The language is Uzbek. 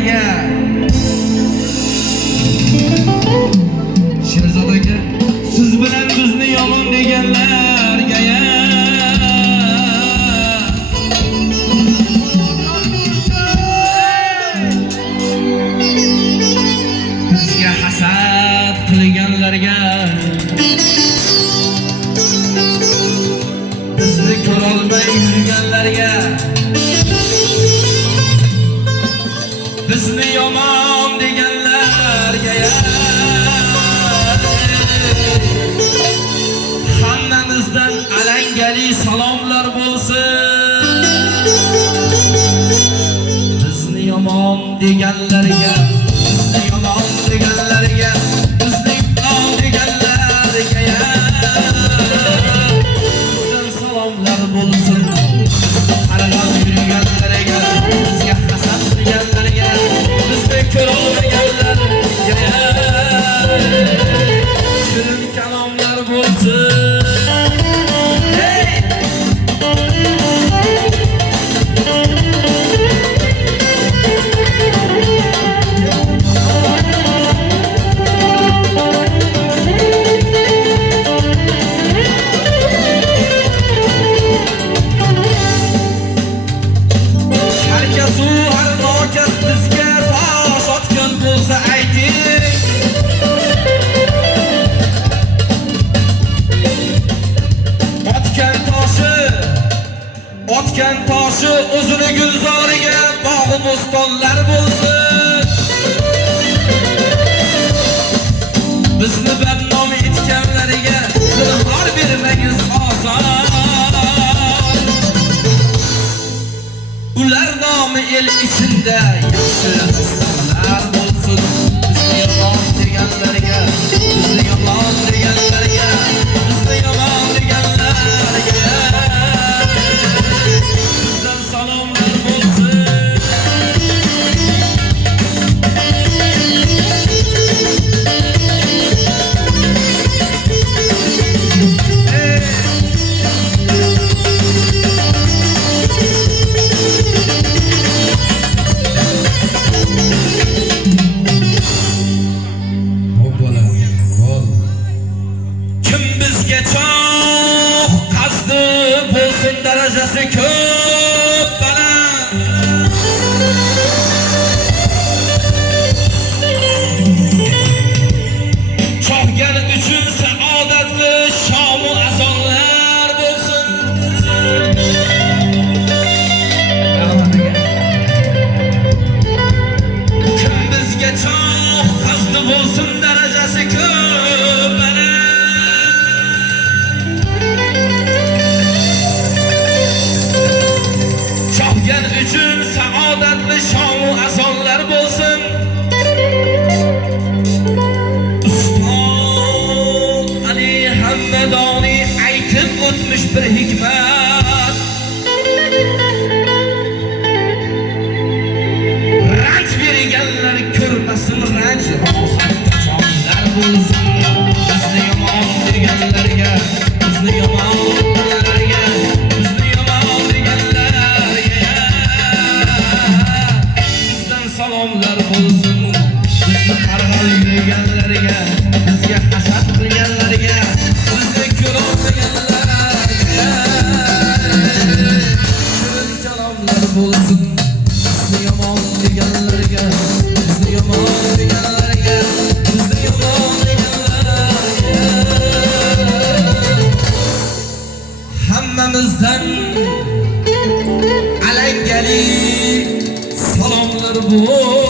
deganlarga Sherzod aka siz bilan bizni yomon deganlarga bizga hasad qilganlarga bizni ko'rolmay yurganlarga bizni yomon deganlarga hammamizdan alangali salomlar bo'lsin. Bizni yomon deganlarga bizni yomon deganlarga bizni yomon deganlarga bizdan salomlar bo'lsin. Qarg'ab yurganlarga bizga hasad qilganlarga bizni ko'rolmaganlarga shirin kalomlar bo'lsin. Otgan toshi o'zini gulzoriga bog'i bo'stonlar bo'lsin. Bizni badnom etganlariga zinhor bermangiz oson. Ular nomi el ichida yaxshi do'stlar bo'lsin. Bizni yomon deganlarga bizni yomon deganlarga bizni yomon deganlarga salomlar bo'lsin. Kim bizga cho'q qasdi bo'lsin darajasi ko'p baland. Cho'g'gani uchun saodatli shomu azonlar bo'lsin. Kim bizga cho'q qasdi bo'lsin darajasi ko'p baland. Cho'g'gani uchun saodatli shomu azonlar bo'lsin. Hammadoni aytib o'tmish bir hikmat. Ranj berganlar ko'rmasin ranj, rohat qachonlar bo'lsin. Bizni yomon deganlarga bizni yomon deganlarga bizni yomon deganlarga bizdan salomlar bo'lsin. Bizni qarg'ab yurganlarga bizga hasad qilganlarga bizni ko'rolmaganlarga shirin kalomlar bo'lsin. Bizni yomon deganlarga bizni yomon deganlarga bizni yomon deganlarga hammamizdan alangali salomlar bo'lsin.